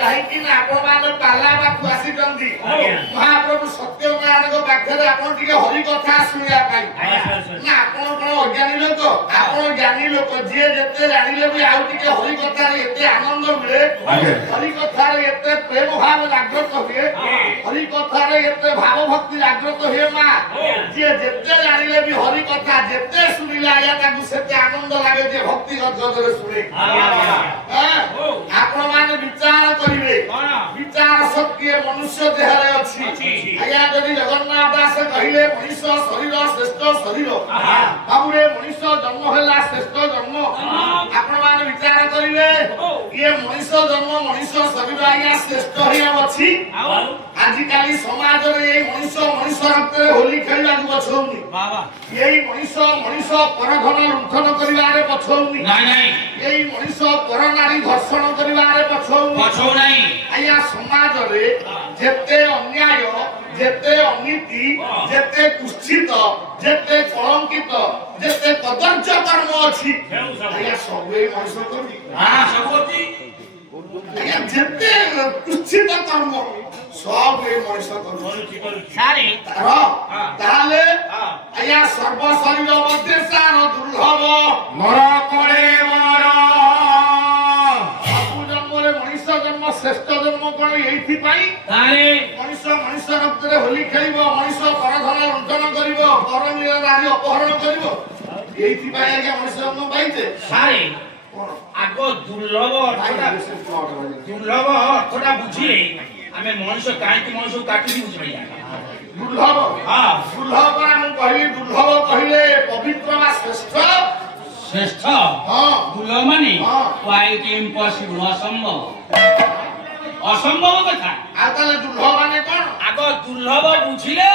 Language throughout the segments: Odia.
କାହିଁକି ନା ଆପଣମାନେ ପାଲା ପାଖକୁ ଆସିଛନ୍ତି ମହାପ୍ରଭୁ ସତ୍ୟନାରାୟଣଙ୍କ ପାଖରେ ଆପଣ ଟିକେ ହରି କଥା ଶୁଣିବା ପାଇଁ ନା ଆପଣ କଣ ଅଜ୍ଞାନୀ ଲୋକ ଆପଣ ଜ୍ଞାନୀ ଲୋକ ଯିଏ ଯେତେ ଜାଣିଲେ ବି ଆଉ ଟିକେ ହରି କଥାରେ ଏତେ ଆନନ୍ଦ ମିଳେ ହରି କଥାରେ ଏତେ ପ୍ରେମ ଭାବ ଜାଗ୍ରତ ହୁଏ ହରି କଥାରେ ଏତେ ଭାବ ଭକ୍ତି ଜାଗ୍ରତ ହୁଏ ମା ଯିଏ ଯେତେ ଜାଣିଲେ ବି ହରି କଥା ଯେତେ ଶୁଣିଲେ ଆଜ୍ଞା ତାଙ୍କୁ ସେତେ ଆନନ୍ଦ ଲାଗେ ଯେ ଭକ୍ତି ଗଦ୍ଗଦରେ ଶୁଣେ ଆପଣ ମାନେ ବିଚାର କରିବେ ବିଚାର ଶକ୍ତି ମନୁଷ୍ୟ ଦେହରେ ଅଛି ଆଜ୍ଞା ଯଦି ଜଗନ୍ନାଥ ଦାସ କହିଲେ ମଣିଷ ଶରୀର ଶ୍ରେଷ୍ଠ ଶରୀର ବାବୁରେ ମଣିଷ ଜନ୍ମ ହେଲା ଶ୍ରେଷ୍ଠ ଜନ୍ମ ଆପଣ ମାନେ ବିଚାର କରିବେ ଇଏ ମଣିଷ ଜନ୍ମ ମଣିଷ ଶରୀର ଆଜ୍ଞା ଶ୍ରେଷ୍ଠ ହିଁ ଅଛି ଆଜିକାଲି ସମାଜରେ ଏଇ ମଣିଷ ମଣିଷ ରକ୍ତରେ ହୋଲି ଖେଳିବାକୁ ପଛଉନି ଏଇ ମଣିଷ ମଣିଷ ପରଧନ ଲୁଣ୍ଠନ କରିବାରେ ପଛଉନି ଏଇ ମଣିଷ ପର ନାରୀ ଧର୍ଷଣ କରିବାରେ ପଛଉନି ଆଜ୍ଞା ସମାଜରେ ଯେତେ ଅନ୍ୟାୟ ଯେତେ ଅନୀତି ଯେତେ କୁଶ୍ଚିତ ଯେତେ କଳଙ୍କିତ ଯେତେ କଦର୍ଯ୍ୟ କର୍ମ ଅଛି ଆଜ୍ଞା ସବୁ ଏଇ ମଣିଷ କରୁଛି ଆଜ୍ଞା ଯେତେ କୁଶ୍ଚିତ କର୍ମ सब ये मनुष्य सारे ताले आया सर्व शरीर मध्य सार दुर्लभ मर करे मर बाबू जन्म रे मनुष्य जन्म श्रेष्ठ जन्म कोन एथि पाई ताले मनुष्य मनुष्य रक्त रे होली खेलिबो मनुष्य परधन लुण्ठन करिवो परनीय नारी अपहरण करिवो एथि पाई आगे मनुष्य जन्म पाइते सारे आगो दुर्लभ अर्थटा बुझिले आमे मनुष्य काहे मनुष्य काटी बुझ भैया दुर्लभ हां दुर्लभ हम कहली दुर्लभ कहिले पवित्र वा श्रेष्ठ श्रेष्ठ हां दुर्लभ माने क्वाइट इम्पॉसिबल असंभव असंभव कथा आ ताले दुर्लभ माने कोन आगो दुर्लभ बुझिले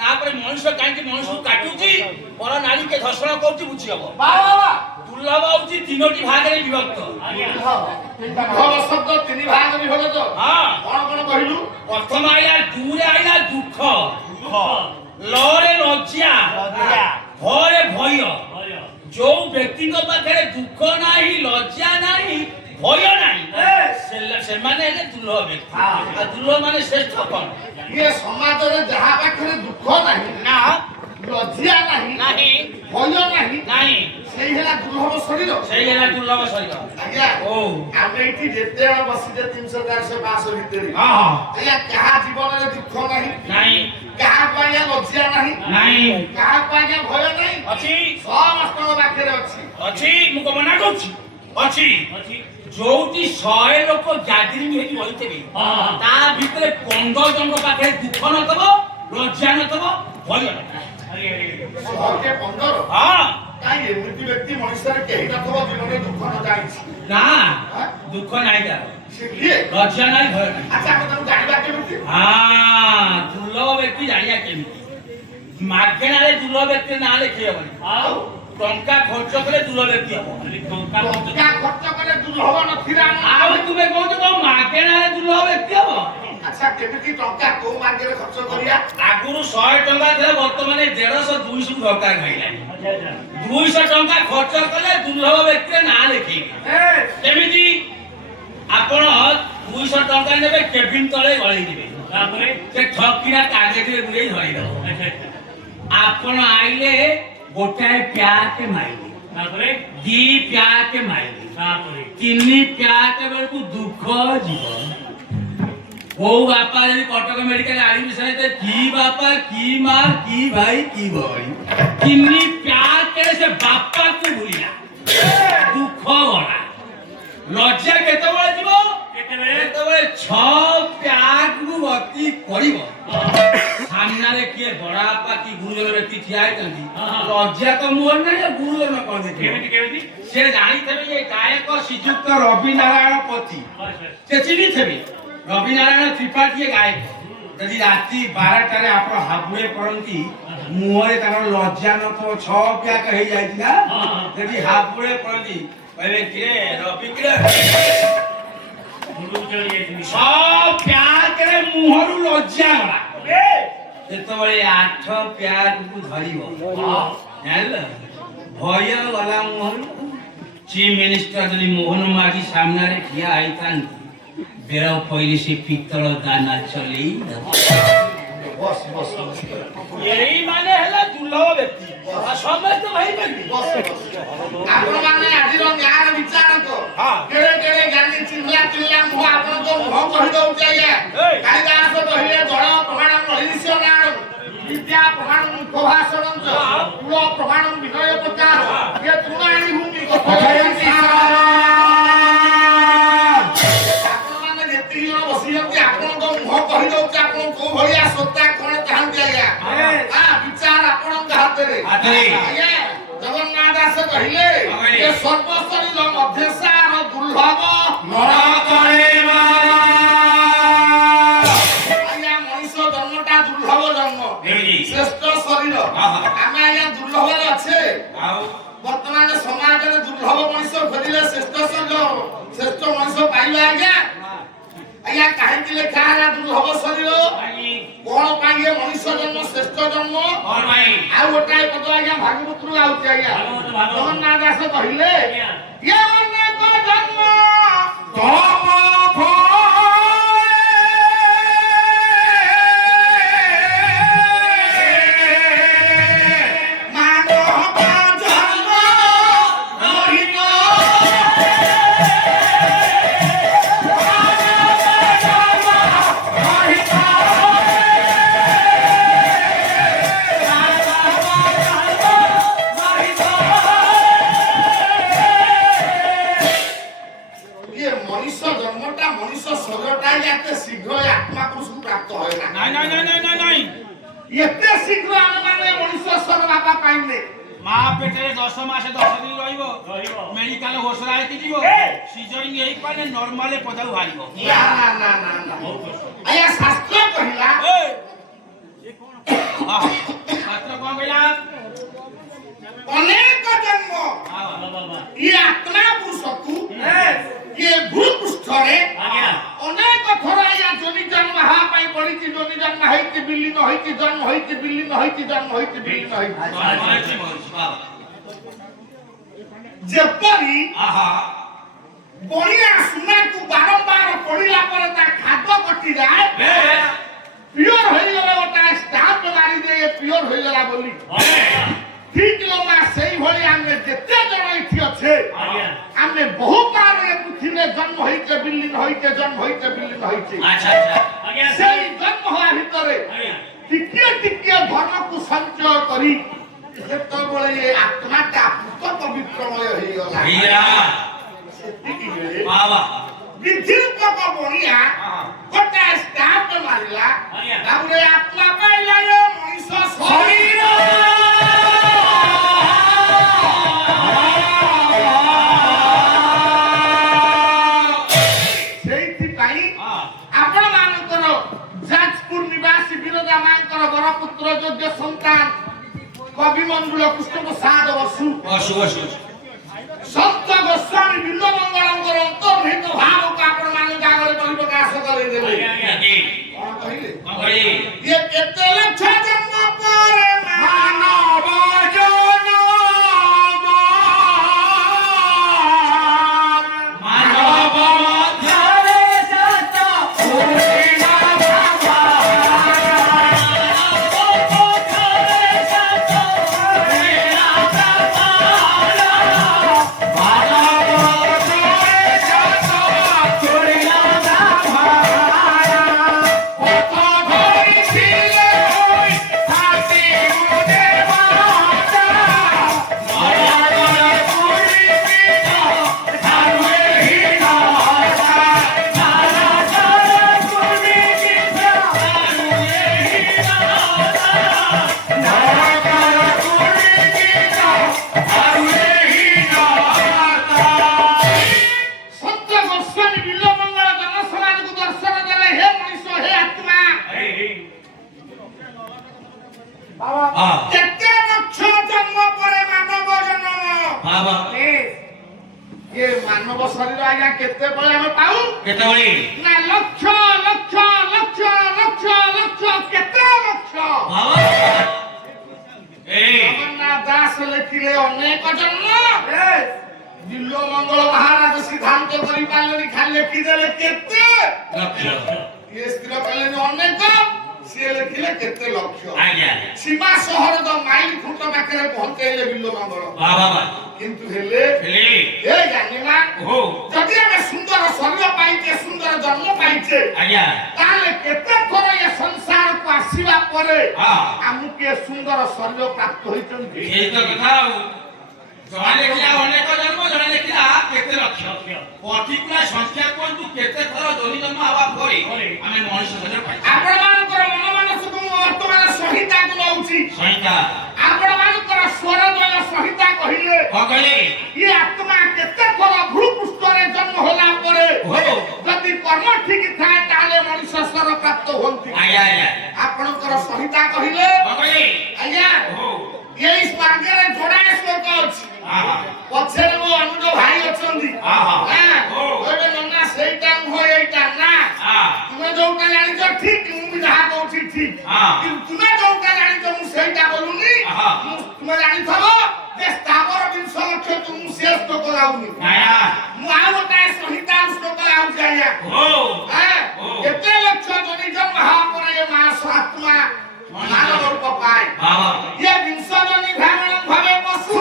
तापर मनुष्य काहे मनुष्य काटुची पर नारी के धर्षण करउची बुझी हबो बाबा दुर्लभ होची तीनोटी भागरे विभक्त दुर्लभ शब्द तीन भाग विभक्त हां कोन कोन कहिलु प्रथम आइला दूरे आइला दुख लरे लज्जा भरे भय जो व्यक्ति को पाखरे दुख नाही लज्जा नाही भय नाही से माने दुर्लभ व्यक्ति आ दुर्लभ माने श्रेष्ठ कोन ये समाज रे जहा पाखरे दुख नाही ना लज्जा नाही नाही भय नाही नाही सेही हेला दुर्लभ शरीर आज्ञा ओ आमे इठी जेते बसिते 300 400 500 भितरी हां आज्ञा कहा जीवन रे दुख नाही नाही कहा पाया लज्जा नाही नाही कहा पाया भय नाही अछि समस्त बाखरे अछि मु को मना करछि अछि जोटी 100 लोक गैदरिंग हेकी होइतेबे ता भितरे 15 जन को पाखे दुख नतबो लज्जा नतबो भय नतबो अरे 100 के 15 हां काई एमिति व्यक्ति मनुष्य के ही नथबो जीवन में दुख न जाईछि ना दुख नाही जा सिखिए लज्जा नाही भय नाही अच्छा को तुम जानिबा केमिति हां दुर्लभ व्यक्ति जानिया केमिति मार्केट रे दुर्लभ व्यक्ति ना लिखि हबनी आउ टंका खर्च करे दुर्लभ व्यक्ति हबो टंका खर्च करे दुर्लभ नथिरा आउ तुमे कहत को मार्केट रे दुर्लभ व्यक्ति हबो अच्छा केमिति टंका को मार्केट रे खर्च करिया आगुरु 100 टंका थे वर्तमान 150 200 टंका खाइलानी अच्छा 200 टंका खर्च कले दुर्लभ व्यक्ति ना लिखि केमिति आपण 200 टंका नेबे केबिन तळे गळी दिबे तापरे से ठकिना कागज रे बुलेई धरि दो आपण आइले गोटाए प्यार के माइली तापरे दी प्यार के माइली तापरे तिनी प्यार के बेलकु दुख जीवन वो बापा यदि कटक मेडिकल एडमिशन है की बापा की मां की भाई की भाई किन्नी प्यार के से बापा को भूलिया दुख बड़ा लज्जा केते बळे जीवो केते बळे छ प्यार को अति करिवो सामने रे के बड़ा बापा की गुरुजन व्यक्ति ठिया हैतंती लज्जा तो मोर नै गुरुजन कोन दे केमिति से जानि थबे ये गायक श्रीयुक्त रवि नारायण पति से चिनी थबे रवि नारायण त्रिपाठी गायक यदि राति 12 रे आप हाबुए पड़ती मुहरे तार लज्जा न तो 6 प्या कहि जाई ना यदि हाबुए पड़ती कहबे के रवि के मुंडू चली जाई 6 प्या करे मुहरु लज्जा गला जेतबळे 8 प्या को धरिबो जानल भय गला मुहरु चीफ मिनिस्टर जदि मोहन माझी सामने रे ठिया आइतान বেড়াও পইলে সে পিত্তল দানা চলেই বস বস এই মানে হলো দুর্লভ ব্যক্তি আর সমস্ত ভাই ব্যক্তি ଆପଣମାନେ ଆଜିର ନ୍ୟାୟର ବିଚାରକ କେଡ଼େ କେଡ଼େ ଜ୍ଞାନୀ ଚିହ୍ନିଲା ଚିହ୍ନିଲା ମୁହଁ ଆପଣଙ୍କ ମୁହଁ କହିଦଉଛି ଆଜ୍ଞା କାଳିଦାସ କହିଲେ ଜଳ ପ୍ରମାଣ ମହିଷ ନାଣ ବିଦ୍ୟା ପ୍ରମାଣ ମୁଖଭାଷଣ କୁଳ ପ୍ରମାଣ ବିନୟ ପ୍ରଚାର ଇଏ ତୃଣାଣୀ ଭୂମି ଆପଣମାନେ ଯେତିକି ଜଣ ବସିଛନ୍ତି ଆପଣଙ୍କ ମୁହଁ କହିଦଉଛି ଆପଣ କୋଉ ଭଳିଆ ସତ୍ତା କଣ ଚାହାନ୍ତି ଆଜ୍ଞା ବିଚାର ଆପଣଙ୍କ ହାତରେ ଆଜ୍ଞା ଜଗନ୍ନାଥ ଦାସ କହିଲେ ଯେ ସର୍ବଶରୀର ମଧ୍ୟସାର ଦୁର୍ଲଭ ଆଜ୍ଞା ମଣିଷ ଜନ୍ମଟା ଦୁର୍ଲଭ ଜନ୍ମ ଶ୍ରେଷ୍ଠ ଶରୀର ଆମେ ଆଜ୍ଞା ଦୁର୍ଲଭରେ ଅଛେ ବର୍ତ୍ତମାନ ସମାଜରେ ଦୁର୍ଲଭ ମଣିଷ ଖୋଜିଲେ ଶ୍ରେଷ୍ଠ ଶରୀର ଶ୍ରେଷ୍ଠ ମଣିଷ ପାଇବେ ଆଜ୍ଞା ଆଜ୍ଞା କାହିଁକି ଲେଖା ହେଲା ଦୁର୍ଲଭ ଶରୀର କଣ ପାଇଁ ଏ ମଣିଷ ଜନ୍ମ ଶ୍ରେଷ୍ଠ ଜନ୍ମ ଆଉ ଗୋଟାଏ ପଦ ଆଜ୍ଞା ଭାଗବତରୁ ଆଉଛି ଆଜ୍ଞା ଜଗନ୍ନାଥ ଦାସ କହିଲେ ଇଏ ଅନେକ ଜନ୍ମ এতে শীঘ্র আমি মানে মনুষ্য বাবা পাইলে মা পেটে 10 মাসে 10 দিন রহিব মেডিকাল হোসরা হইতে দিব সিজারিং এই পালে নরমালে পদাও হারিব না না না না আয়া শাস্ত্র কহিলা শাস্ত্র কোন কইলা অনেক জন্ম ই আত্মা পুরুষকু ই ভূপৃষ্ঠরে অনেক থর আয়া জনি জন্ম হওয়া পাই পড়িছি জনি জন্ম হইতে বিলীন হইতে জন্ম হইতে বিলীন হইতে জন্ম হইতে বিলীন হইতে যেপরি বড়িয়া সুনাকু বারম্বার পড়িলা পরে তা খাদ্য কটি যায় পিওর হয়ে গেল ওটা স্টাম্প মারি দিয়ে পিওর হয়ে গেল বলি ঠিক লোমা সেই ভଳି ଆମେ ଯେତେ ଜଣ ଏଠି ଅଛେ ଆମେ ବହୁ ବାର ଏ ପୃଥିବୀରେ ଜନ୍ମ ହେଇଛେ ବିলীନ ହେଇଛେ ଜନ୍ମ ହେଇଛେ ବିলীନ ହେଇଛେ ସେଇ ଜନ୍ମ ହବା ଭିତରେ ଟିକିଏ ଟିକିଏ ଧର୍ମକୁ ସଞ୍ଚୟ କରି ଯେତେବେଳେ ଏ ଆତ୍ମାଟା ପୁତ ପବିତ୍ରମୟ ହେଇଗଲା ସେତିକି ବେଳେ ବିଧିରୂପକ ବଣିଆ ଗୋଟାଏ ଷ୍ଟାମ୍ପ ମାରିଲା ତାପରେ ଆତ୍ମା ପାଇଲା ଏ ମଣିଷ ଶରୀର বরপুত্র যোগ্য সন্তান কবি মন্ডল কৃষ্ণ প্রসাদ বসু সন্ত গোস্বামী বিল্লমঙ্গলঙ্কর অন্তর্নিহিত ভাবকে আপন মানুষ আগে পরিপ্রকাশ করে দেবে কোন কহিলে ইয়ে কেতে লক্ষ জন্ম পরে মানব জন্ম মানব ধরে যত মানব শরীর আজ্ঞা কেতে বলে আমি পাউ কেতে বলি না লক্ষ লক্ষ লক্ষ লক্ষ লক্ষ কেতে লক্ষ জগন্নাথ দাস লেখিলে অনেক জন্ম দিল্ল মঙ্গল মহারাজ সিদ্ধান্ত করে পারলেনি খালি লেখিদেলে কেতে ଲକ୍ଷ ଇଏ ସ୍ଥିର କଲେ ଯେ ଅନେକ ସିଏ ଲେଖିଲେ କେତେ ଲକ୍ଷ ଆଜ୍ଞା ସୀମା ସହରର ମାଇଲ ଖୁଣ୍ଟ ପାଖରେ ପହଞ୍ଚେଇଲେ ବିଲ ମଙ୍ଗଳ ବାବା କିନ୍ତୁ ହେଲେ ହେଲେ ଏ ଜାନିମା ଓହୋ ଯଦି ଆମେ ସୁନ୍ଦର ଶରୀର ପାଇଛେ ସୁନ୍ଦର ଜନ୍ମ ପାଇଛେ ଆଜ୍ଞା ତାହେଲେ କେତେ ଥର ଏ ସଂସାରକୁ ଆସିବା ପରେ ହଁ ଆମକୁ ଏ ସୁନ୍ଦର ଶରୀର ପ୍ରାପ୍ତ ହୋଇଛନ୍ତି ଏଇ ତ କଥା ଆଉ ଜଣେ ଲେଖିଲା ଅନେକ ଜନ୍ମ ଜଣେ ଲେଖିଲା କେତେ ଲକ୍ଷ ପର୍ଟିକୁଲାର ସଂଖ୍ୟା କୁହନ୍ତୁ କେତେ ଥର ଯୋନି ଜନ୍ମ ହେବା ପରେ ଆମେ ମଣିଷ ଶରୀର ପାଇଛୁ ଆପଣମାନଙ୍କର ମନ ମାନସକୁ ମୁଁ ବର୍ତ୍ତମାନ ସଂହିତାକୁ ନଉଛି ସଂହିତା ଆପଣମାନଙ୍କର ସ୍ୱରଦ୍ୱୟ ସଂହିତା କହିଲେ କଣ କହିଲେ ଇଏ ଆତ୍ମା କେତେ ଥର ଭୂପୃଷ୍ଠରେ ଜନ୍ମ ହେଲା ପରେ ଯଦି କର୍ମ ଠିକ ଥାଏ ତାହେଲେ ମଣିଷ ସ୍ୱର ପ୍ରାପ୍ତ ହୁଅନ୍ତି ଆଜ୍ଞା ଆଜ୍ଞା ଆପଣଙ୍କର ସଂହିତା କହିଲେ କଣ କହିଲେ ଆଜ୍ଞା ଏଇ ସ୍ୱାର୍ଗରେ ଯୋଡ଼ାଏ ଶ୍ଲୋକ ଅଛି ପଛରେ ମୋ ଅନୁଜ ଭାଇ ଅଛନ୍ତି କହିବେ ନନା ସେଇଟା ନୁହଁ ଏଇଟା ନା ତୁମେ ଯୋଉଟା ଜାଣିଛ ଠିକ ମୁଁ ବି ଯାହା କହୁଛି ଠିକ କିନ୍ତୁ ତୁମେ ଯୋଉଟା ଜାଣିଛ ମୁଁ ସେଇଟା ବୋଲୁନି ତୁମେ ଜାଣିଥବ ଯେ ସ୍ଥାବର ବିଂଶ ଲକ୍ଷ ମୁଁ ସେ ଶ୍ଲୋକ ଗାଉନି ମୁଁ ଆଉ ଗୋଟାଏ ସଂହିତା ଶ୍ଲୋକ ଗାଉଛି ଆଜ୍ଞା କେତେ ଲକ୍ଷ ଯଦି ଜନ୍ମ ହେବା ପରେ ଏ ମାସ ଆତ୍ମା ମାନବ ରୂପ ପାଏ ଇଏ ବିଂଶ ଜନି ଭ୍ରାମଣ ଭାବେ ପଶୁ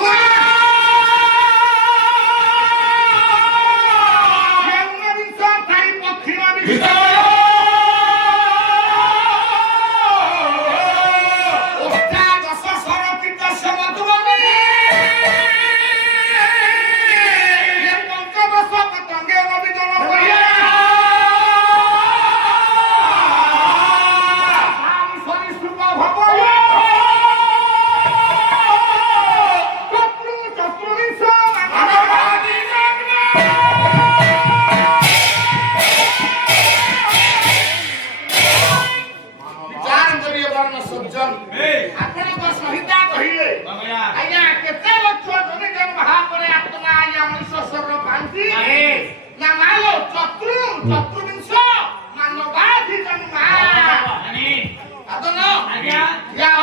ଆପଣଙ୍କ ସଂହିତା କହିଲେ ଆଜ୍ଞା କେତେ ଲକ୍ଷ ଜନି ଜନ୍ମ ହେବା ପରେ ଆତ୍ମା ଆଜ୍ଞା ମଣିଷ ଶରୀର ପାଆନ୍ତି ନା ମାଲୋ ଚତୁର୍ବିଂଶ ମାନବାଧି ଜନ୍ମ ଆଦନ ଆଜ୍ଞା ଯାଅ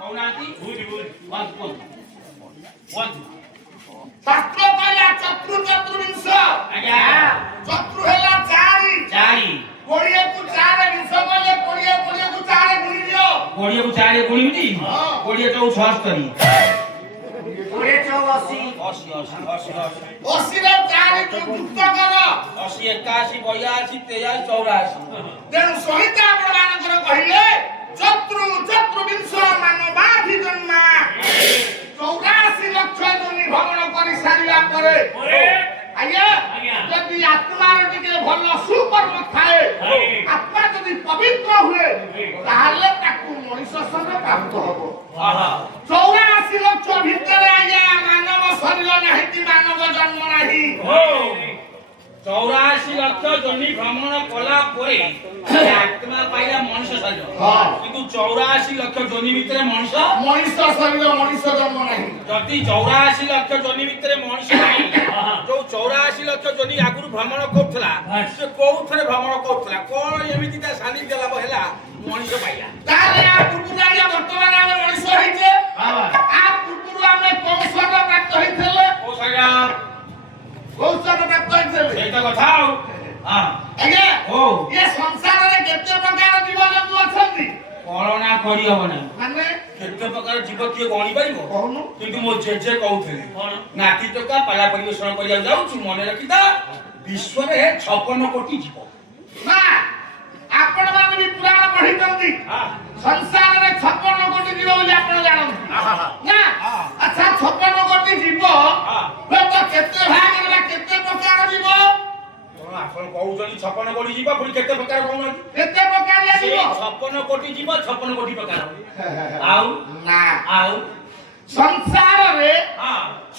କହୁନାହାନ୍ତି ଶାସ୍ତ୍ର କହିଲା ଚତୁର୍ବିଂଶ ଆଜ୍ଞା ଚତୁର୍ ହେଲା ଚାରି ଚାରି କୋଡ଼ିଏକୁ ଚାରି ବିଂଶ କହିଲେ କୋଡ଼ିଏକୁ ଚାରି ଗୁଣି ଦିଅ କୋଡ଼ିଏକୁ ଚାରି ଗୁଣିବି କୋଡ଼ିଏ ଚଉ 76 ଅଶୀରେ ଚାରିକୁ ଯୁକ୍ତ କର 80 81 82 83 84 ତେଣୁ ସଂହିତା ଆପଣମାନଙ୍କର କହିଲେ ଚତୁର୍ବିଂଶ ମାନବାଧି ଜନ୍ମା 84 ଲକ୍ଷ ଜନି ଭ୍ରମଣ କରି ସାରିଲା ପରେ ଆଜ୍ଞା ଯଦି ଆତ୍ମାର ଟିକେ ଭଲ ସୁକର୍ମ ଥାଏ ଆତ୍ମା ଯଦି ପବିତ୍ର ହୁଏ ତାହେଲେ ତାକୁ ମଣିଷ ଶରୀର ପ୍ରାପ୍ତ ହବ 84 ଲକ୍ଷ ଭିତରେ ଆଜ୍ଞା ମାନବ ଶରୀର ନାହିଁ ମାନବ ଜନ୍ମ ନାହିଁ 84 ଲକ୍ଷ ଜନି ଭ୍ରମଣ କଲା ପରେ ଆତ୍ମା ପାଇଲା ମଣିଷ ଶରୀର କିନ୍ତୁ 84 ଲକ୍ଷ ଜନି ଭିତରେ ମଣିଷ ଶରୀର ମଣିଷ ଜନ୍ମ ନାହିଁ ଯଦି 84 ଲକ୍ଷ ଜନି ଭିତରେ ମଣିଷ ନାହିଁ ଯୋଉ 84 ଲକ୍ଷ ଜନି ଆଗରୁ ଭ୍ରମଣ କରୁଥିଲା ସେ କୋଉଥିରେ ଭ୍ରମଣ କରୁଥିଲା କଣ ଏମିତି ତା ସାନ୍ନିଧ୍ୟ ଲାଭ ହେଲା ମଣିଷ ପାଇଲା ତାହେଲେ ଆ ପୂର୍ବରୁ ଆଜ୍ଞା ବର୍ତ୍ତମାନ ଆମେ ମଣିଷ ହେଇଛେ ଆ ପୂର୍ବରୁ ଆମେ କୋଉ ଶରୀର ପ୍ରାପ୍ତ ହେଇଥିଲେ କୋଉ ଶରୀର କୋଉ ଶରୀର ପ୍ରାପ୍ତ ହେଇଥିଲେ ସେଇଟା କଥା ଆଉ ଆଜ୍ଞା ଏ ସଂସାରରେ କେତେ ପ୍ରକାର ଜୀବଜନ୍ତୁ ଅଛନ୍ତି କଳନା କରିହବ ନା ମାନେ କେତେ ପ୍ରକାର ଜୀବ କିଏ ଗଣି ପାରିବ କହୁନୁ କିନ୍ତୁ ମୋ ଜେଜେ କହୁଥିଲେ ନାତି ଟୋକା ପାଲା ପରିବେଷଣ କରିବାକୁ ଯାଉଛୁ ମନେ ରଖିଥା ବିଶ୍ୱରେ 56 କୋଟି ଜୀବ ନା ଆପଣମାନେ ବି ପୁରାଣ ପଢିଛନ୍ତି ସଂସାରରେ 56 କୋଟି ଜୀବ ବୋଲି ଆପଣ ଜାଣନ୍ତି ନା ଆଚ୍ଛା 56 କୋଟି ଜୀବ ତ କେତେ ଭାଗ ହେଲା କେତେ ପ୍ରକାର ଜୀବ ଆପଣ କହୁଛନ୍ତି 56 କୋଟି ଜୀବ ପୁଣି କେତେ ପ୍ରକାର କହୁନାହାନ୍ତି କେତେ ପ୍ରକାର ଜୀବ 56 କୋଟି ଜୀବ 56 କୋଟି ପ୍ରକାର ଆଉ ନା ଆଉ ସଂସାରରେ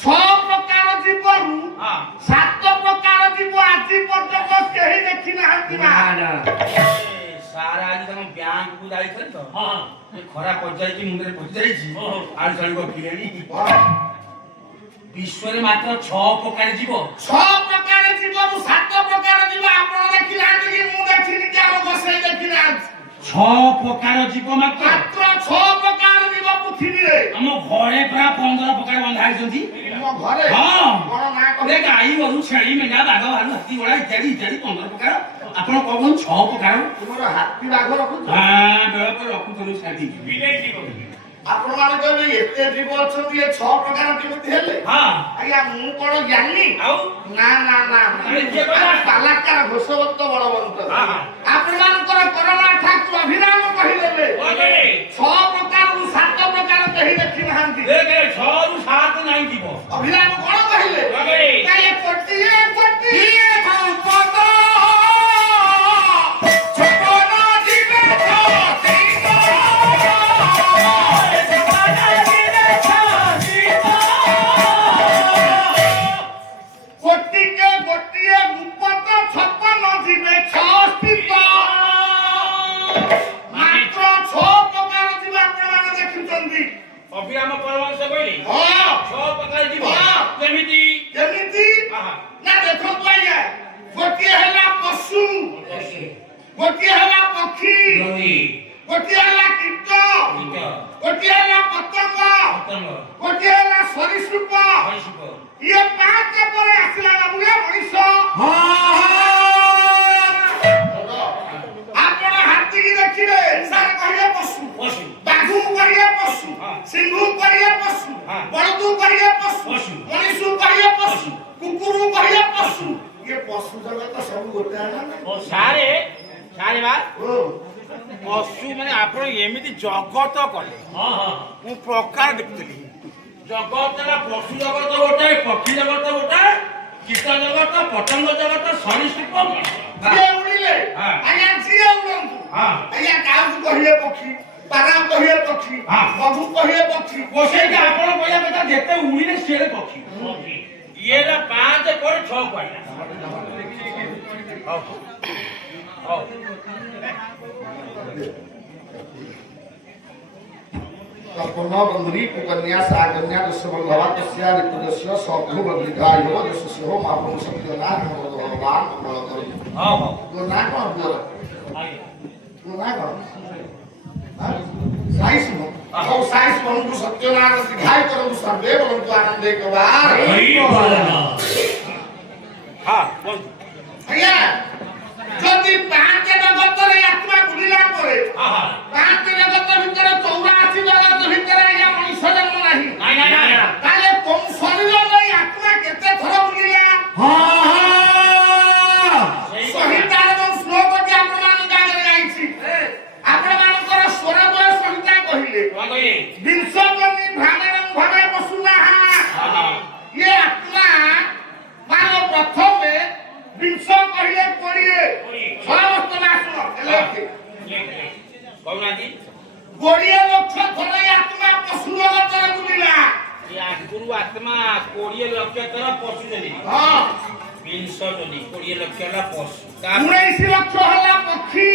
6 ପ୍ରକାର ଜୀବରୁ 7 ପ୍ରକାର ଜୀବ ଆଜି ପର୍ଯ୍ୟନ୍ତ କେହି ଦେଖି ନାହାନ୍ତି ସାରା ଆଜି ତମ ବ୍ୟାଙ୍କକୁ ଯାଇଥିଲେ ତ ଖରା ପଚାରିକି ମୁଣ୍ଡରେ ପଚାରିଛି ଆଳୁ ସାଳୁ ଗପିଲେଣି ବିଶ୍ୱରେ ମାତ୍ର 6 ପ୍ରକାର ଜୀବ 6 ପ୍ରକାର ଜୀବରୁ 7 ପ୍ରକାର ଜୀବ ଆପଣ ଦେଖି ନାହାନ୍ତି କି ମୁଁ ଦେଖିନି କି ଆମ ବସେଇ ଦେଖି ନାହାନ୍ତି 6 ପ୍ରକାର ଜୀବ ମାତ୍ର 6 ପ୍ରକାର ଜୀବ ପୃଥିବୀରେ ଆମ ଘରେ ପ୍ରାୟ 15 ପ୍ରକାର ବନ୍ଧା ହେଇଛନ୍ତି ମୋ ଘରେ ହଁ କଣ ନା କହିଲେ ଗାଈ ଗୋରୁ ଛେଳି ମେଣ୍ଢା ବାଘ ଭାଲୁ ହାତୀ ଘୋଡ଼ା ଇତ୍ୟାଦି 15 ପ୍ରକାର ଆପଣ କହୁଛନ୍ତି 6 ପ୍ରକାର ତୁମର ହାତୀ ବାଘ ରଖୁଛ ବେଳ ପରେ ରଖୁଥିଲୁ ଛାଡ଼ି ଆପଣ ମାନେ କହିବେ ଏତେ ଜୀବ ଅଛନ୍ତି ଏ 6 ପ୍ରକାର କେମିତି ହେଲେ ଆଜ୍ଞା ମୁଁ କଣ ଜାଣିନି ଆଉ ନା ନା ନା ପାଲାକାର ଘୋଷବନ୍ତ ବଳବନ୍ତ ଆପଣ ମାନଙ୍କର କରୋନା ଠାକୁର ଅଭିରାମ କହିଦେଲେ 6 ପ୍ରକାରରୁ 7 ପ୍ରକାର କେହି ଦେଖି ନାହାନ୍ତି 6 ରୁ 7 ନାହିଁ ଯିବ ଅଭିରାମ କଣ କହିଲେ ତାହେଲେ କୋଟିଏ କୋଟିଏ ସମ୍ପଦ ଛପନ ଯିବେ କୋଟିକେ ଗୋଟିଏ ରୂପତ 56 ଯିବେ 6 ମାତ୍ର 6 ପ୍ରକାର ଯିବେ ଆପଣମାନେ ଦେଖୁଛନ୍ତି ଅଭିରାମ ପରମହଂସ କହିଲେ ହଁ 6 ପ୍ରକାର ଯିବ କେମିତି କେମିତି ନା ଦେଖନ୍ତୁ ଆଜ୍ଞା ଗୋଟିଏ ହେଲା ପଶୁ ଗୋଟିଏ ହେଲା ପକ୍ଷୀ ଗୋଟିଏ ହେଲା କୀଟ ଗୋଟିଏ ହେଲା ପତଙ୍ଗ ଗୋଟିଏ ହେଲା ସରୀସୃପ ଇଏ 5 ପରେ ଆସିଲା ବାବୁ ଏ ମଣିଷ ଆପଣ ହାତୀକି ଦେଖିବେ ସାର୍ କହିବେ ପଶୁ ବାଘୁ କହିବେ ପଶୁ ସିଂହୁ କହିବେ ପଶୁ ବଳଦୁ କହିବେ ପଶୁ ମଣିଷୁ କହିବେ ପଶୁ କୁକୁରୁ କହିବେ ପଶୁ ଇଏ ପଶୁ ଜଗତ ସବୁ ଗୋଟେ ଆଣା ସାରେ ବା ପଶୁ ମାନେ ଆପଣ ଏମିତି ଜଗତ କଲେ ମୁଁ ପ୍ରକାର ଦେଖୁଥିଲି ଜଗତ ହେଲା ପଶୁ ଜଗତ ଗୋଟେ ପକ୍ଷୀ ଜଗତ ଗୋଟେ କୀଟ ଜଗତ ପତଙ୍ଗ ଜଗତ ସରୀସୃପ ଯିଏ ଉଡ଼ିଲେ ଆଜ୍ଞା ଯିଏ ଉଡ଼ନ୍ତୁ ଆଜ୍ଞା କାହାକୁ କହିବେ ପକ୍ଷୀ ପାରା କହିବେ ପକ୍ଷୀ ବଧୁ କହିବେ ପକ୍ଷୀ ସେଇଟା ଆପଣ କହିବା କଥା ଯେତେ ଉଡ଼ିଲେ ସିଏ ପକ୍ଷୀ ଇଏ ହେଲା 5 ପରେ 6 କହିଲା बंधुरी कुकन्या सागन्या दशबंधवा तस्या ऋतुदस्य सभ्युवद्विधायो दशस्यो महापुरुष सत्यनाथ भगवान मंगल करो तो ना कौन बोल तो ना कौन साइस नो और साइस को सत्यनाथ दिखाई करो सर्वे बोलतो आनंदे कबार हां बोल भैया যদি 5 জগতরে আত্মা বুলিলা পরে 5 জগত ভিতরে 84 জগত ভিতরে আইয়া মনুষ্য জন্ম নাহি তাহলে কোন শরীর নাই আত্মা কেতে থর বুলিলা সহিতার এবং শ্লোক যে আপনার গানে গাইছি আপনার স্বরদয় সহিতা কহিলে বিংশজনী ভ্রামেরং ভবে বসুনা ইয়ে আত্মা মানে প্রথমে বিংশ কহিলে পড়িয়ে সমস্ত মাসুল কৌনাজি গড়িয়ে লক্ষ ধরে আত্মা পশু জগতের বুলিলা গুরু আত্মা 20 লক্ষ ধর পশু জনি হ্যাঁ 20 জনি 20 লক্ষ হলা পশু 19 লক্ষ হলা পক্ষী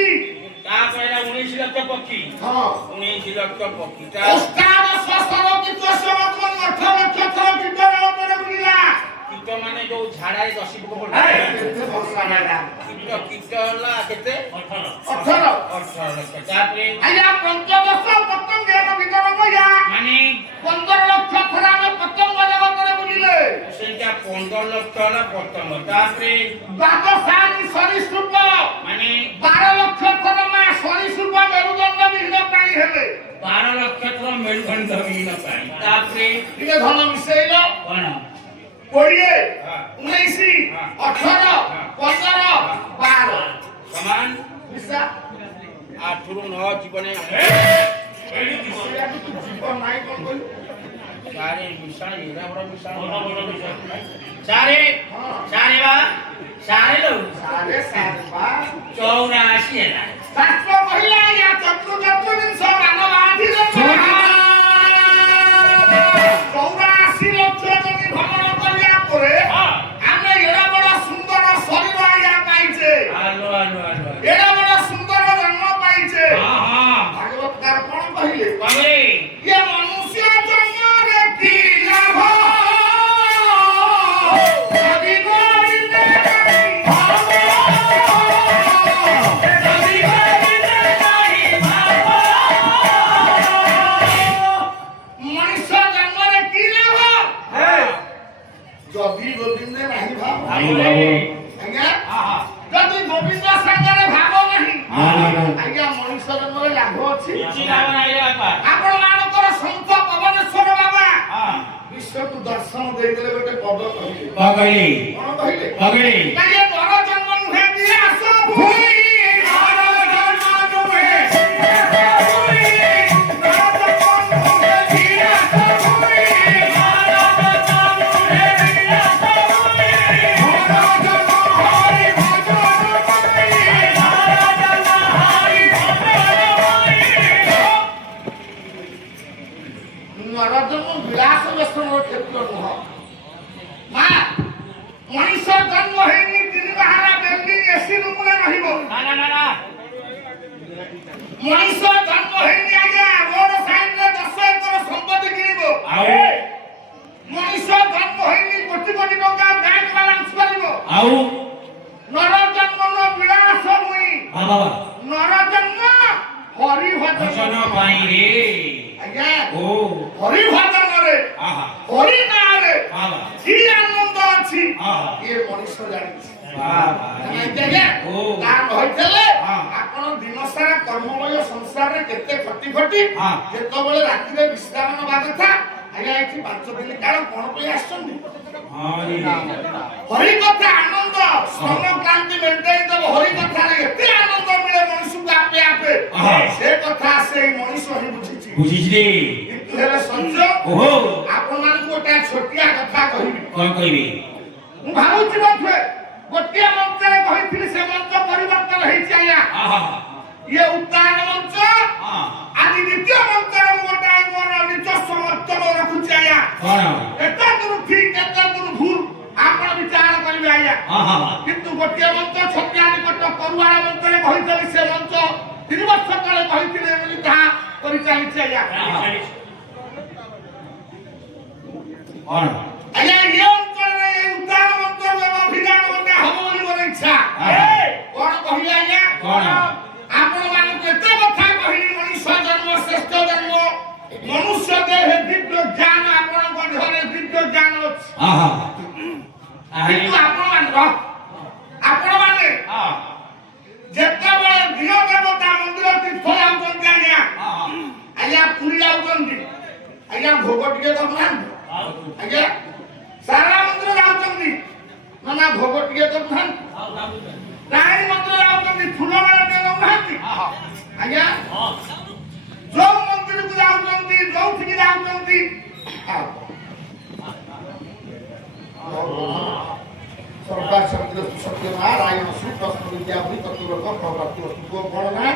তারপরে 19 লক্ষ পক্ষী হ্যাঁ 19 লক্ষ পক্ষী ওস্তাদ সসর কিত সমতন 18 লক্ষ ধর কীট জগতের বুলিলা কীট মানে যে ঝাড়ায় 10 পোক পড়ে কেতে ভরসা লাগা কীট হলা কেতে 18 লক্ষ তারপরে আইয়া পঞ্চদশ পতঙ্গের ভিতর বইয়া মানে 15 লক্ষ ধর আমি পতঙ্গ জগতের বুলিলে সেইটা 15 লক্ষ হলা পতঙ্গ তারপরে দ্বাদশানি সরীসৃপ মানে 12 লক্ষ ধর মা সরীসৃপ মেরুদণ্ড বিহীন প্রাণী হেলে 12 লক্ষ ধর মেরুদণ্ড বিহীন প্রাণী তারপরে ଟିକେ ଧନ ମିଶେଇଲ কোন 20 19 18 15 12 সমান ମିଶା 8 ରୁ 9 জীবনে ଜୀବନ ନାହିଁ କଣ କହିଲୁ सारे मिशान एरा बड़ा मिशान सारे सारे बा सारे लोग ସାରେ ସାରେ ବା 84 ହେଲା ଶାସ୍ତ୍ର କହିଲା ୟା ଚତୁର୍ଥ ଜିନିଷ ମାନବ ଆଧିର 84 ଲକ୍ଷ ଜଣି ଭ୍ରମଣ କରିବା ପରେ ଆମେ ଏଡା ବଡ ସୁନ୍ଦର ଶରୀର ଆଜ୍ଞା ପାଇଛେ ଆଲୋ ଆଲୋ ଆଲୋ ଏଡା ବଡ ସୁନ୍ଦର ଜନ୍ମ ପାଇଛେ ଭାଗବତକାର କଣ କହିଲେ କମେ ये मनुष्य जन्मरे की लाभ कभी गोविंदे नहीं भाव कभी गोविंदे नहीं भाव ଅଛି କିଛି ଲାଭ ନାହିଁ ରେ ବାପା। ଆପଣ ମାନଙ୍କର ସନ୍ଥ ପବନେଶ୍ୱର ବାବା ହଁ ବିଶ୍ୱକୁ ଦର୍ଶନ ଦେଇଦେଲେ ଗୋଟେ ପଦ କହିଲେ କଣ କହିଲି କଣ କହିଲେ କଣ କହିଲି ନା ଇଏ ନର ଜନ୍ମ ନୁହେଁ ବିଳାସ ଭୂଇଁ ନର ଜନ୍ମ ନୁହେଁ ବିଳାସ ଭୂଇଁ ନର ଜନ୍ମ ନୁହେଁ ବିଳାସ ଭୂଇଁ ନର ଜନ୍ମ ନୁହେଁ ବିଳାସ ଭୂଇଁ ନର ଜନ୍ମ ହରି ଭଜନ ଭୂଇଁ ନର ଜନ୍ମ ହରି ଭଜନ ଭୂଇଁ ନର ଜନ୍ମ ବିଳାସ ବ୍ୟସନର କ୍ଷେତ୍ର ନୁହଁ ମା ମଣିଷ ଜନ୍ମ ହେଇନି ତିନି ବାହାରା ବିଲ୍ଡିଂ ଏସି ରୁମରେ ରହିବ ନା ନା ନା ନା ମଣିଷ ଜନ୍ମ ହେଇନି ଆଜ୍ଞା ରୋଡ ସାଇଡରେ 10 ଏକର ସମ୍ପତ୍ତି କିଣିବ ଆଉ ମଣିଷ ଜନ୍ମ ହେଇନି କୋଟି କୋଟି ଟଙ୍କା ବ୍ୟାଙ୍କ ବାଲାନ୍ସ କରିବ ଆଉ ନର ଜନ୍ମ ବିଳାସ ଭୂଇଁ ହଁ ବାବା ନର ଜନ୍ମ ହରି ଭଜନ ଭଜନ ପାଇଁ ରେ ଆଜ୍ଞା ଓ ହରି ଭଜନରେ ଆହା ହରି ନାଁରେ ବାବା କି ଆନନ୍ଦ ଅଛି ଆହା ଇଏ ମଣିଷ ଜାଣିଛି ବାବା ଆଜ୍ଞା ଓ ତା କହିଥିଲେ ହଁ। ଆପଣ ଦିନ ସାରା କର୍ମମୟ ସଂସାରରେ କେତେ ଖଟି ଖଟି ହଁ। ଯେତେବେଳେ ରାତିରେ ବିଶ୍ରାମ ନେବା କଥା ଆଜ୍ଞା ଏଠି 5 ଦିନ କାଳ କଣ ପାଇଁ ଆସିଛନ୍ତି ହଁ ରେ ହରି କଥା ଆନନ୍ଦ ଶ୍ରମ କ୍ଳାନ୍ତି ମେଣ୍ଟେଇ ଦେବ ହରି କଥାରେ ଏତେ ଆନନ୍ଦ ମିଳେ ମଣିଷକୁ ଆପେ ଆପେ ହଁ। ସେ କଥା ସେଇ ମଣିଷ ହିଁ ବୁଝିଛି ବୁଝିଛି ରେ କିନ୍ତୁ ହେଲେ ସଞ୍ଜ ଓହୋ ଆପଣମାନଙ୍କୁ ଗୋଟେ ଛୋଟିଆ କଥା କହିବି କଣ କହିବି ମୁଁ ଭାବୁଛି ବୋଧେ ଗୋଟିଏ ମଞ୍ଚରେ କହିଥିଲି ସେ ମଞ୍ଚ ପରିବର୍ତ୍ତନ ହେଇଛି ଆଜ୍ଞା ଆହା ଇଏ ଉତ୍ତାନ ମଞ୍ଚ ହଁ ଆଜି ଦ୍ୱିତୀୟ ମଞ୍ଚରେ ମୁଁ ଗୋଟେ ମୋର ନିଜସ୍ୱ ମନ୍ତବ୍ୟ ରଖୁଛି ଆଜ୍ଞା କଣ କେତେ ଦୂର ଠିକ କେତେ ଦୂର ଭୁଲ ଆପଣ ବିଚାର କରିବେ ଆଜ୍ଞା ଆହା କିନ୍ତୁ ଗୋଟିଏ ମଞ୍ଚ ଛତିଆ ନିକଟ କରୁଆଳ ମଞ୍ଚରେ କହିଥିଲି ସେ ମଞ୍ଚ 3 ବର୍ଷ ତଳେ କହିଥିଲେ ବୋଲି ତାହା କରିଚାଲିଛି ଆଜ୍ଞା କଣ ଆଜ୍ଞା ଏ ଅଞ୍ଚଳରେ ଏ ଉତ୍ତାନ ମଞ୍ଚରେ ଅଭିଯାନ ଗୋଟେ ହବ ବୋଲି ମୋର ଇଚ୍ଛା କଣ କହିଲେ ଆଜ୍ଞା କଣ? ଆପଣମାନଙ୍କୁ ଏତେ କଥା କହିଲି ମଣିଷ ଜନ୍ମ ଶ୍ରେଷ୍ଠ ଜନ୍ମ ମନୁଷ୍ୟ ଦେହରେ ଦିବ୍ୟ ଜ୍ଞାନ ଆପଣଙ୍କ ଦେହରେ ଦିବ୍ୟ ଜ୍ଞାନ ଅଛି ଆହା କିନ୍ତୁ ଆପଣମାନେ ଆହା ଯେତେବେଳେ ଦିଅ ଦେବତା ମନ୍ଦିର ତୀର୍ଥ ଯାଉଛନ୍ତି ଆଜ୍ଞା ଆହା ଆଜ୍ଞା ପୁରୀ ଯାଉଛନ୍ତି ଆଜ୍ଞା ଭୋଗ ଟିକେ କରୁନାହାନ୍ତି ଆଜ୍ଞା ସାରା ମନ୍ଦିର ଯାଉଛନ୍ତି ନା ଭୋଗ ଟିକେ କରୁନାହାନ୍ତି ରାଣୀ ମନ୍ଦିର ଯାଉଛନ୍ତି ଫୁଲ ମାଳ ଟିକେ ଦଉନାହାନ୍ତି ଆଜ୍ଞା ଯୋଉ ମନ୍ଦିରକୁ ଯାଉଛନ୍ତି ଯୋଉଠିକି ଯାଉଛନ୍ତି ସରକାର ସତ୍ୟନାରାୟଣ ସୁପ୍ରଶ୍ନ ବିଦ୍ୟା ଭଳି ତତ୍ତ୍ୱ ପ୍ରପ୍ରାପ୍ତି ବସ୍ତୁ କଣ ନା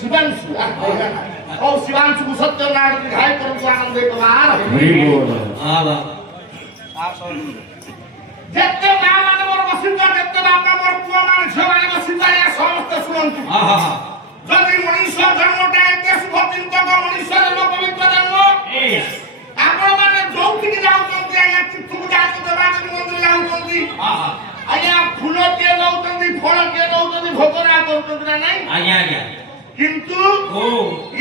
ଶିବାଂଶୁ ହଉ ଶିବାଂଶୁକୁ ସତ୍ୟନାରାୟଣ ଘାଇ କରନ୍ତୁ ଆନନ୍ଦ କୁମାର ଆହା ଯେତେ ମା ମାନେ ମୋର ବସିଛ ଯେତେ ବାପା ମୋର ପୁଅ ମାନେ ଝିଅ ମାନେ ବସିଛ ଆଜ୍ଞା ସମସ୍ତେ ଶୁଣନ୍ତୁ ଆହା ଯଦି ମଣିଷ ଜନ୍ମଟା ଏତେ ଶୁଭ ଚିନ୍ତକ ମଣିଷ ଜନ୍ମ ପବିତ୍ର ଜନ୍ମ ଆପଣ ମାନେ ଯୋଉଠିକି ଯାଉଛନ୍ତି ଆଜ୍ଞା ତୀର୍ଥକୁ ଯାଆନ୍ତୁ ଦେବାଦେବୀ ମନ୍ଦିର ଯାଉଛନ୍ତି ଆହା ଆଜ୍ଞା ଫୁଲ କିଏ ଦଉଛନ୍ତି ଫଳ କିଏ ଦଉଛନ୍ତି ଭୋଗ ନା କରୁଛନ୍ତି ନା ନାଇଁ ଆଜ୍ଞା ଆଜ୍ଞା କିନ୍ତୁ ଓ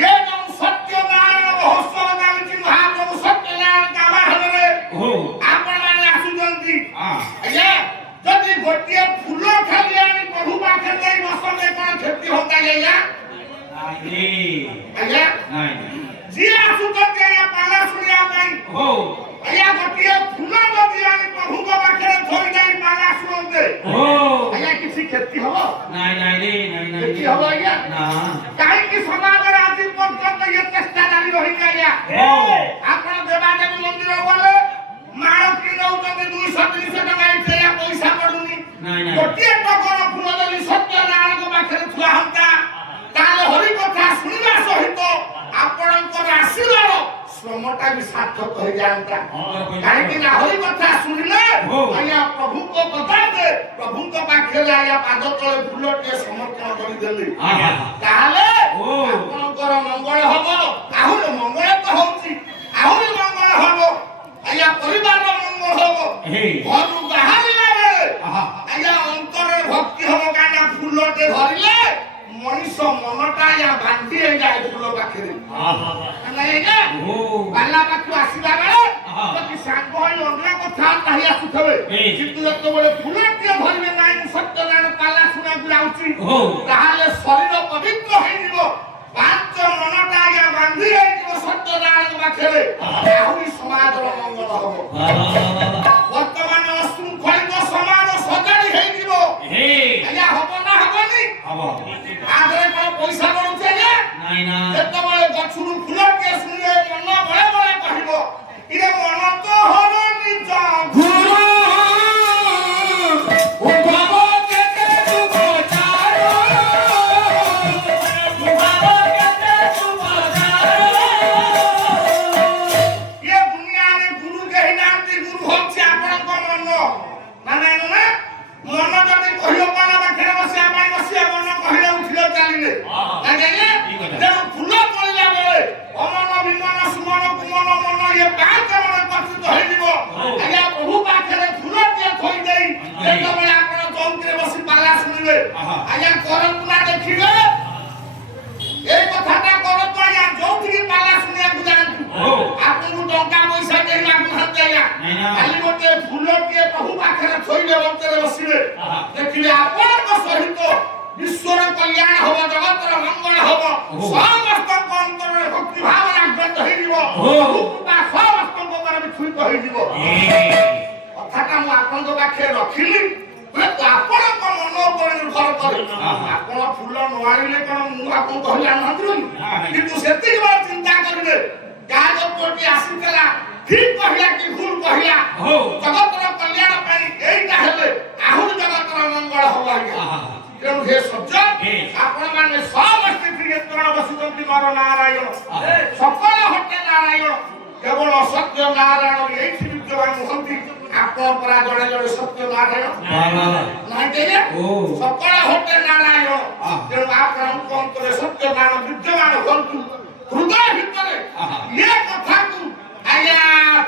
ଏ ଯୋଉ ସତ୍ୟନାରାୟଣ ମହୋତ୍ସବ ଚାଲିଛି ମହାପ୍ରଭୁ ସତ୍ୟନାରାୟଣ କାବାହନରେ ଓ ଆପଣ ମାନେ ଆସୁଛନ୍ତି ଆହା ଆଜ୍ଞା ଯଦି ଗୋଟିଏ ଫୁଲ ଖାଲି ଆଣି ପ୍ରଭୁ ପାଖରେ ଦେଇ ବସନ୍ତେ କଣ କ୍ଷତି ହୁଅନ୍ତା ଆଜ୍ଞା ଆରେ ଆଜ୍ଞା ନାଇଁ ଯିଏ ଆସୁଛନ୍ତି ଆଜ୍ଞା ପାଲା ଶୁଣିବା ପାଇଁ ଓ ଆଜ୍ଞା ଗୋଟିଏ ଫୁଲ ଯଦି ଆଣି ପ୍ରଭୁଙ୍କ ପାଖରେ ଥୋଇ ଦେଇ ପାଲା ଶୁଣନ୍ତେ ଓ ଆଜ୍ଞା କିଛି କ୍ଷତି ହବ ନାଇଁ ନାଇଁ ରେ ନାଇଁ ନାଇଁ କ୍ଷତି ହବ ଆଜ୍ଞା ନା କାହିଁକି ସମାଜରେ ଆଜି ପର୍ଯ୍ୟନ୍ତ ଇଏ ଚେଷ୍ଟା ଜାରି ରହିଛି ଆଜ୍ଞା ଆପଣ ଦେବାଦେବୀ ମନ୍ଦିର ଗଲେ ମାଳ କିଣି ଦଉଛନ୍ତି 200-300 ଟଙ୍କା ଏଠି ପଇସା ପଡୁନି ନାଇଁ ନାଇଁ ଗୋଟିଏ ଟକର ଫୁଲ ଯଦି ସତ୍ୟନାରାୟଣଙ୍କ ପାଖରେ ଥୁଆ ହନ୍ତା ତାହେଲେ ହରି କଥା ଶୁଣିବା ସହିତ ଆପଣଙ୍କର ଆସିବାର ଶ୍ରମଟା ବି ସାର୍ଥକ ହେଇଯାଆନ୍ତା କାହିଁକି ନା ହରି କଥା ଶୁଣିଲେ ଆଜ୍ଞା ପ୍ରଭୁଙ୍କ କଥାରେ ପ୍ରଭୁଙ୍କ ପାଖରେ ଆଜ୍ଞା ପାଦ ତଳେ ଫୁଲଟିଏ ସମର୍ପଣ କରିଦେଲି ତାହେଲେ ଆପଣଙ୍କର ମଙ୍ଗଳ ହବ ଆହୁରି ମଙ୍ଗଳ ତ ହଉଛି ଆହୁରି ମଙ୍ଗଳ ହବ ଆଜ୍ଞା ପରିବାରର ମଙ୍ଗଳ ହବ ଘରୁ ବାହାରିଲା ବେଳେ ଆଜ୍ଞା ଅନ୍ତରରେ ଭକ୍ତି ହବ କାହିଁକିନା ଫୁଲଟେ ଧରିଲେ ମଣିଷ ମନଟା ଆଜ୍ଞା ବାନ୍ଧି ହେଇଯାଏ ଫୁଲ ପାଖରେ ଆଜ୍ଞା ପାଲା ପାଖକୁ ଆସିଲା ବେଳେ ଯଦି ସାଙ୍ଗ ହୋଇ ଅଲଗା କଥାବାର୍ତ୍ତା ହେଇ ଆସୁଥିବେ କିନ୍ତୁ ଯେତେବେଳେ ଫୁଲଟିଏ ଧରିବେ ନାହିଁ ମୁଁ ସତ୍ୟନାରାୟଣ ପାଲା ଶୁଣିବାକୁ ଯାଉଛି ତାହେଲେ ଶରୀର ପବିତ୍ର ହେଇଯିବ ପାଞ୍ଚ ମନଟା ଆଜ୍ଞା ବାନ୍ଧି ହେଇଯିବ ସତ୍ୟନାରାୟଣ ପାଖରେ ଆହୁରି ସମାଜର ମଙ୍ଗଳ ହବ। ବର୍ତ୍ତମାନ ଅଶୃଙ୍ଖଳିତ ସମାଜ ସଜାଡି ହେଇଯିବ ଆଜ୍ଞା, ହବ ନା ହବନି? ଆଗରେ କଣ ପଇସା ବଢୁଛି ଆଜ୍ଞା? ଯେତେବେଳେ ଗଛରୁ ଫୁଲଟିଏ ଶୁଣିଲେ ମନ ବଳେ ବଳେ କହିବ ଇରେ ମନ ତ ହର ନିଜ ଗୁରୁ ଦେଖିଲେ ଆପଣଙ୍କ ସହିତ ବିଶ୍ୱର କଲ୍ୟାଣ ହବ, ଜଗତର ମଙ୍ଗଳ ହବ, ସମସ୍ତଙ୍କ ଅନ୍ତରରେ ଭକ୍ତି ଭାବ ଜାଗ୍ରତ ହେଇଯିବ, ସମସ୍ତଙ୍କ ଦ୍ୱାରା ବିସ୍ମୃତ ହେଇଯିବ। କଥାଟା ମୁଁ ଆପଣଙ୍କ ପାଖରେ ରଖିଲି, ଆପଣଙ୍କ ମନ ଉପରେ ନିର୍ଭର କରେ। ଆପଣ ଫୁଲ ନ ଆଣିଲେ କଣ ମୁଁ ଆପଣଙ୍କୁ କହିଲା ନଥିଲି, କିନ୍ତୁ ସେତିକି ବେଳେ ଚିନ୍ତା କରିବେ ଗାଁ ପୁଅଟି ଆସିଥିଲା, ଠିକ କହିଲା କି ଭୁଲ କହିଲା, ଜଗତର କଲ୍ୟାଣ ପାଇଁ ଏଇଟା ହେଲେ ଆହୁରି ଜଗତର ମଙ୍ଗଳ ହବ ଆଜ୍ଞା। ତେଣୁ ହେ ସଜ୍ଜ, ଆପଣ ମାନେ ସମସ୍ତେ ତ୍ରିନେତ୍ରଣ ବସୁଛନ୍ତି ନର ନାରାୟଣ, ସକଳ ହଟେ ନାରାୟଣ, କେବଳ ସତ୍ୟ ନାରାୟଣ ଏଇଠି ବିଦ୍ୟମାନ ହୁଅନ୍ତି। ଆପଣ ପରା ଜଣେ ଜଣେ ସତ୍ୟ ନାରାୟଣ ନାଇଁ, ସକଳ ହଟେ ନାରାୟଣ। ତେଣୁ ଆପଣଙ୍କ ଅନ୍ତରରେ ସତ୍ୟ ନାରାୟଣ ବିଦ୍ୟମାନ ହୁଅନ୍ତୁ। ହୃଦୟ ଭିତରେ ଏ କଥାକୁ ଆଜ୍ଞା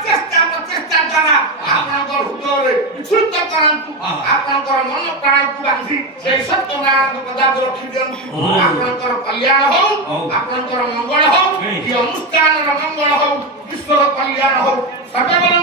ଚେଷ୍ଟା ପ୍ରଚେଷ୍ଟା ଦ୍ୱାରା ଆପଣଙ୍କ ହୃଦୟରେ ବିଶୁଦ୍ଧ କରନ୍ତୁ। ଆପଣଙ୍କର ମନ ପ୍ରାଣକୁ ବାନ୍ଧି ସେଇ ସତ୍ୟନାରାୟଣ ପଦାକୁ ରଖି ଦିଅନ୍ତୁ। ଆପଣଙ୍କର କଲ୍ୟାଣ ହଉ, ଆପଣଙ୍କର ମଙ୍ଗଳ ହଉ, କି ଅନୁଷ୍ଠାନର ମଙ୍ଗଳ ହଉ, ବିଶ୍ୱର କଲ୍ୟାଣ ହଉ, ସର୍ବବଳ